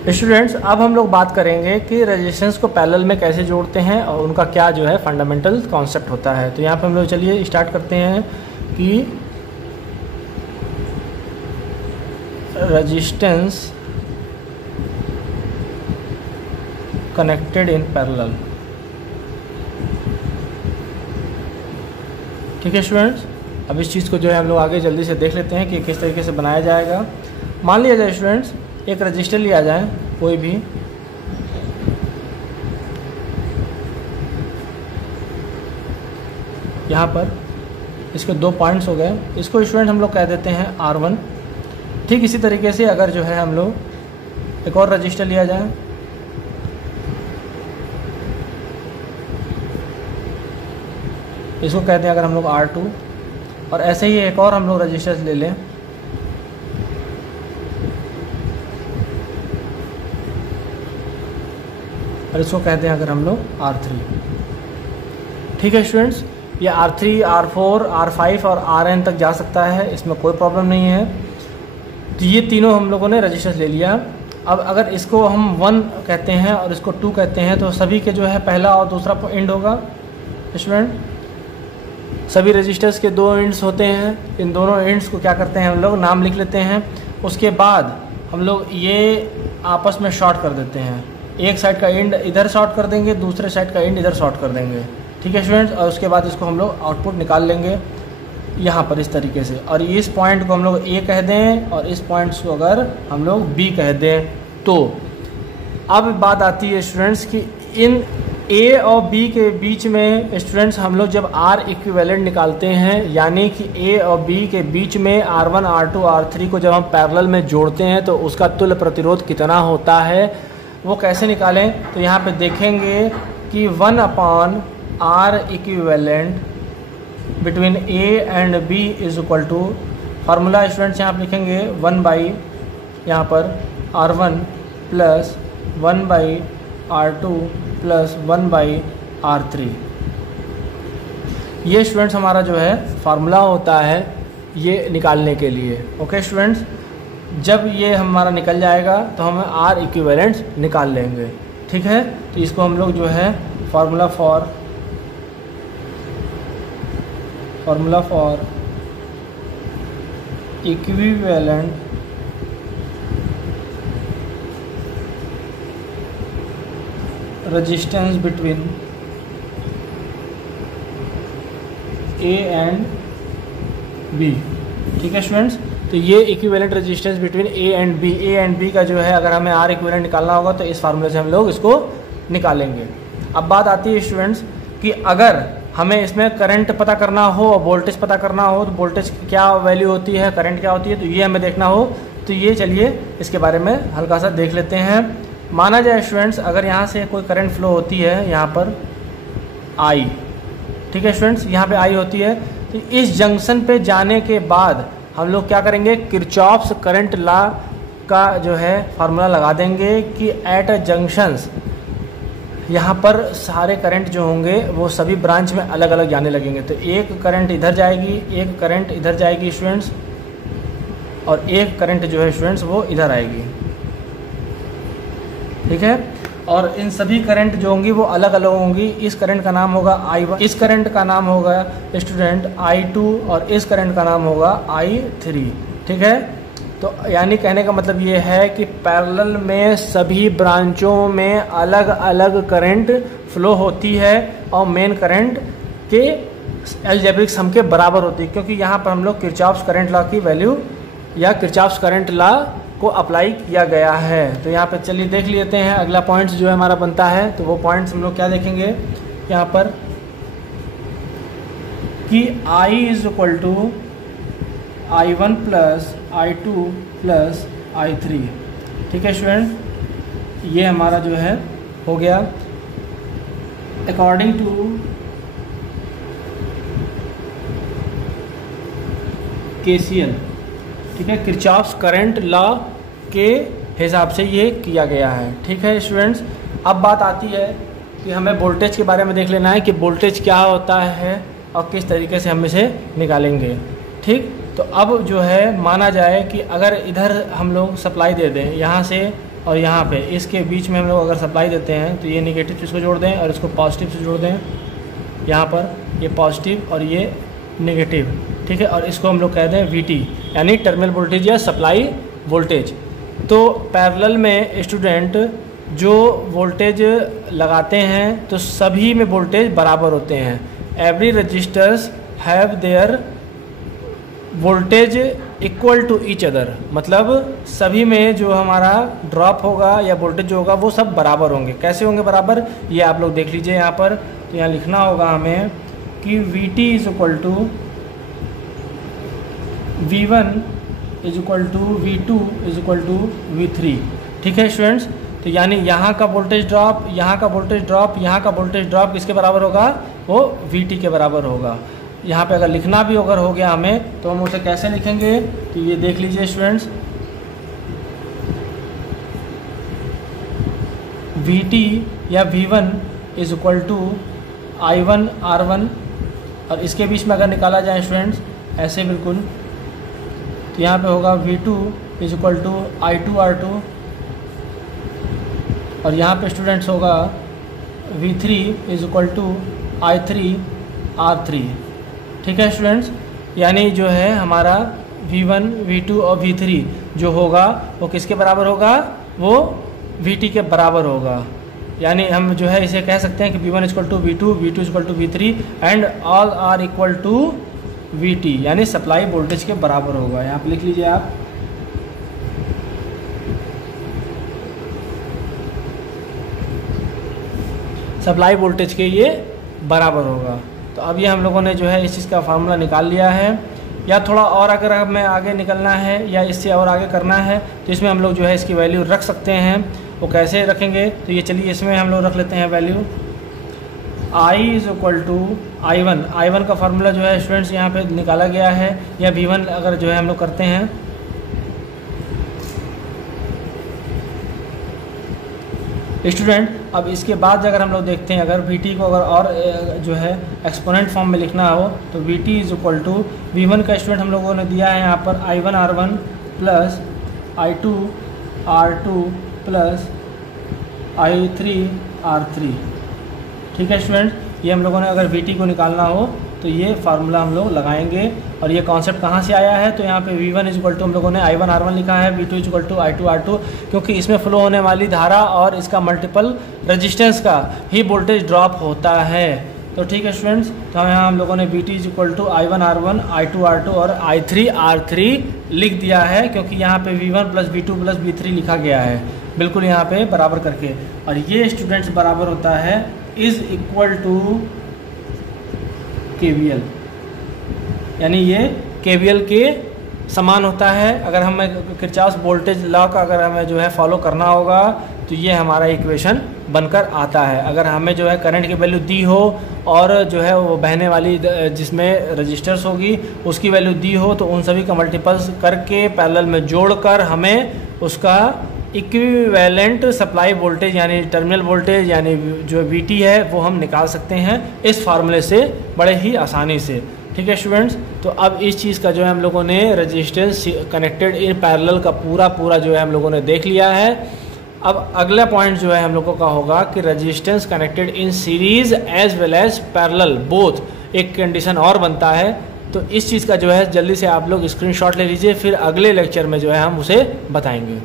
Students, अब हम लोग बात करेंगे कि रेजिस्टेंस को पैरेलल में कैसे जोड़ते हैं और उनका क्या जो है फंडामेंटल कॉन्सेप्ट होता है। तो यहाँ पे हम लोग चलिए स्टार्ट करते हैं कि रेजिस्टेंस कनेक्टेड इन पैरेलल। ठीक है स्टूडेंट्स, अब इस चीज़ को जो है हम लोग आगे जल्दी से देख लेते हैं कि किस तरीके से बनाया जाएगा। मान लिया जाए स्टूडेंट्स, एक रजिस्टर लिया जाए कोई भी, यहाँ पर इसके 2 पॉइंट्स हो गए, इसको स्टूडेंट हम लोग कह देते हैं R1। ठीक इसी तरीके से अगर जो है हम लोग एक और रजिस्टर लिया जाए, इसको कहते हैं अगर हम लोग R2, और ऐसे ही एक और हम लोग रजिस्टर्स ले लें, और इसको कहते हैं अगर हम लोग R3। ठीक है स्टूडेंट्स, ये R3, R4, R5 और Rn तक जा सकता है, इसमें कोई प्रॉब्लम नहीं है। तो ये तीनों हम लोगों ने रजिस्टर्स ले लिया। अब अगर इसको हम 1 कहते हैं और इसको 2 कहते हैं, तो सभी के जो है पहला और दूसरा एंड होगा स्टूडेंट। सभी रजिस्टर्स के 2 एंड्स होते हैं, इन दोनों एंड्स को क्या करते हैं हम लोग नाम लिख लेते हैं। उसके बाद हम लोग ये आपस में शॉर्ट कर देते हैं, एक साइड का एंड इधर शॉर्ट कर देंगे, दूसरे साइड का एंड इधर शॉर्ट कर देंगे। ठीक है स्टूडेंट्स, और उसके बाद इसको हम लोग आउटपुट निकाल लेंगे यहाँ पर इस तरीके से, और इस पॉइंट को हम लोग A कह दें और इस पॉइंट को अगर हम लोग B कह दें। तो अब बात आती है स्टूडेंट्स कि इन A और B के बीच में स्टूडेंट्स हम लोग जब R इक्विवेलेंट निकालते हैं, यानी कि A और B के बीच में R1, R2, R3 को जब हम पैरेलल में जोड़ते हैं तो उसका तुल्य प्रतिरोध कितना होता है, वो कैसे निकालें। तो यहाँ पे देखेंगे कि 1/R equivalent between A and B is equal to, formula students यहाँ पे लिखेंगे 1/ यहाँ पर R1 plus 1/R2 plus 1/R3। ये स्टूडेंट्स हमारा जो है फार्मूला होता है ये निकालने के लिए। ओके स्टूडेंट्स, जब ये हमारा निकल जाएगा तो हम R इक्विवेलेंट्स निकाल लेंगे। ठीक है, तो इसको हम लोग जो है formula for equivalent resistance between A and B। ठीक है स्टूडेंट्स, तो ये equivalent resistance between A and B का जो है अगर हमें R इक्विवेलेंट निकालना होगा तो इस फार्मूले से हम लोग इसको निकालेंगे। अब बात आती है स्टूडेंट्स कि अगर हमें इसमें करंट पता करना हो और वोल्टेज पता करना हो, तो वोल्टेज की क्या वैल्यू होती है, करंट क्या होती है, तो ये हमें देखना हो। तो ये चलिए इसके बारे में हल्का सा देख लेते हैं। माना जाए स्टूडेंट्स अगर यहाँ से कोई करंट फ्लो होती है, यहाँ पर I, ठीक है स्टूडेंट्स, यहाँ पे I होती है, तो इस जंक्शन पे जाने के बाद हम लोग क्या करेंगे, किरचॉफ्स करंट लॉ का जो है फार्मूला लगा देंगे कि एट अ जंक्शंस यहाँ पर सारे करंट जो होंगे वो सभी ब्रांच में अलग अलग जाने लगेंगे। तो एक करंट इधर जाएगी, एक करंट इधर जाएगी स्टूडेंट्स, और एक करंट जो है स्टूडेंट्स वो इधर आएगी। ठीक है, और इन सभी करंट जो होंगी वो अलग अलग होंगी। इस करंट का नाम होगा I1, इस करंट का नाम होगा स्टूडेंट I2, और इस करंट का नाम होगा I3। ठीक है, तो यानी कहने का मतलब ये है कि पैरेलल में सभी ब्रांचों में अलग अलग करंट फ्लो होती है और मेन करंट के अलजेब्रिक सम के बराबर होती है, क्योंकि यहाँ पर हम लोग किरचॉफ्स करंट लॉ की वैल्यू या किरचॉफ्स करंट लॉ को अप्लाई किया गया है। तो यहाँ पे चलिए देख लेते हैं अगला पॉइंट्स जो है हमारा बनता है। तो वो पॉइंट्स हम लोग क्या देखेंगे यहाँ पर कि I is equal to I1 plus I2 plus I3। ठीक है स्टूडेंट, ये हमारा जो है हो गया अकॉर्डिंग टू KCL। ठीक है, किरचॉफ्स करंट लॉ के हिसाब से ये किया गया है। ठीक है स्टूडेंट्स, अब बात आती है कि हमें वोल्टेज के बारे में देख लेना है कि वोल्टेज क्या होता है और किस तरीके से हम इसे निकालेंगे। ठीक, तो अब जो है माना जाए कि अगर इधर हम लोग सप्लाई दे दें यहाँ से और यहाँ पे इसके बीच में हम लोग अगर सप्लाई देते हैं तो ये नेगेटिव से इसको जोड़ दें और इसको पॉजिटिव से जोड़ दें, यहाँ पर ये पॉजिटिव और ये नेगेटिव, ठीक है, और इसको हम लोग कह दें VT यानी टर्मिनल वोल्टेज या सप्लाई वोल्टेज। तो पैरेलल में स्टूडेंट जो वोल्टेज लगाते हैं तो सभी में वोल्टेज बराबर होते हैं। Every resistors have their voltage equal to each other, मतलब सभी में जो हमारा ड्रॉप होगा या वोल्टेज जो होगा वो सब बराबर होंगे। कैसे होंगे बराबर, ये आप लोग देख लीजिए यहाँ पर। तो यहाँ लिखना होगा हमें कि VT is equal to V1 is equal to V2 is equal to V3, ठीक है स्टूडेंट्स। तो यानी यहाँ का वोल्टेज ड्रॉप, यहाँ का वोल्टेज ड्रॉप, यहाँ का वोल्टेज ड्रॉप किसके बराबर होगा, वो VT के बराबर होगा। यहाँ पे अगर लिखना भी अगर हो गया हमें तो हम उसे कैसे लिखेंगे, तो ये देख लीजिए स्टूडेंट्स, VT या V1 is equal to I1 R1, और इसके बीच में अगर निकाला जाए स्टूडेंट्स ऐसे बिल्कुल, तो यहाँ पे होगा V2 is equal to I2 R2, और यहाँ पे स्टूडेंट्स होगा V3 is equal to I3 R3, ठीक है स्टूडेंट्स। यानी जो है हमारा V1, V2 और V3 जो होगा वो किसके बराबर होगा, वो VT के बराबर होगा। यानी हम जो है इसे कह सकते हैं कि V1 equal to V2, V2 equal to V3 and all are equal to VT, यानी सप्लाई वोल्टेज के बराबर होगा। यहाँ पे लिख लीजिए आप, सप्लाई वोल्टेज के ये बराबर होगा। तो अब ये हम लोगों ने जो है इस चीज़ का फार्मूला निकाल लिया है। या थोड़ा और अगर हमें आगे निकलना है या इससे और आगे करना है तो इसमें हम लोग जो है इसकी वैल्यू रख सकते हैं। वो कैसे रखेंगे, तो ये चलिए इसमें हम लोग रख लेते हैं value I is equal to I1 का फार्मूला जो है स्टूडेंट्स यहाँ पे निकाला गया है, या V1 अगर जो है हम लोग करते हैं स्टूडेंट। अब इसके बाद अगर हम लोग देखते हैं, अगर VT को अगर और जो है एक्सपोनेंट फॉर्म में लिखना हो तो VT is equal to V1 का स्टूडेंट हम लोगों ने दिया है यहाँ पर I1 R1 plus I2 R2 plus I3 R3, ठीक है स्टूडेंट। ये हम लोगों ने अगर VT को निकालना हो तो ये फार्मूला हम लोग लगाएंगे। और ये कॉन्सेप्ट कहाँ से आया है, तो यहाँ पे V1 इज इक्वल टू हम लोगों ने I1 R1 लिखा है, V2 is equal to I2 R2, क्योंकि इसमें फ्लो होने वाली धारा और इसका मल्टीपल रेजिस्टेंस का ही वोल्टेज ड्रॉप होता है। तो ठीक है स्टूडेंट्स, तो यहाँ हम लोगों ने VT is equal to I1 R1 I2 R2 और I3 R3 लिख दिया है, क्योंकि यहाँ पे V1 plus V2 plus V3 लिखा गया है बिल्कुल यहाँ पे बराबर करके। और ये स्टूडेंट्स बराबर होता है इज इक्वल टू KVL, यानी ये KVL के समान होता है। अगर हमें किरचॉफ वोल्टेज लॉ का अगर हमें जो है फॉलो करना होगा तो ये हमारा इक्वेशन बनकर आता है। अगर हमें जो है करंट की वैल्यू दी हो और जो है वो बहने वाली जिसमें रजिस्टर्स होगी उसकी वैल्यू दी हो, तो उन सभी का मल्टीपल्स करके पैरेलल में जोड़कर हमें उसका इक्विवेलेंट सप्लाई वोल्टेज यानी टर्मिनल वोल्टेज यानी जो VT है वो हम निकाल सकते हैं इस फार्मूले से बड़े ही आसानी से। ठीक है स्टूडेंट्स, तो अब इस चीज़ का जो है हम लोगों ने रेजिस्टेंस कनेक्टेड इन पैरेलल का पूरा जो है हम लोगों ने देख लिया है। अब अगला पॉइंट जो है हम लोगों का होगा कि resistance connected in series as well as parallel both, एक कंडीशन और बनता है। तो इस चीज़ का जो है जल्दी से आप लोग स्क्रीनशॉट ले लीजिए, फिर अगले लेक्चर में जो है हम उसे बताएंगे।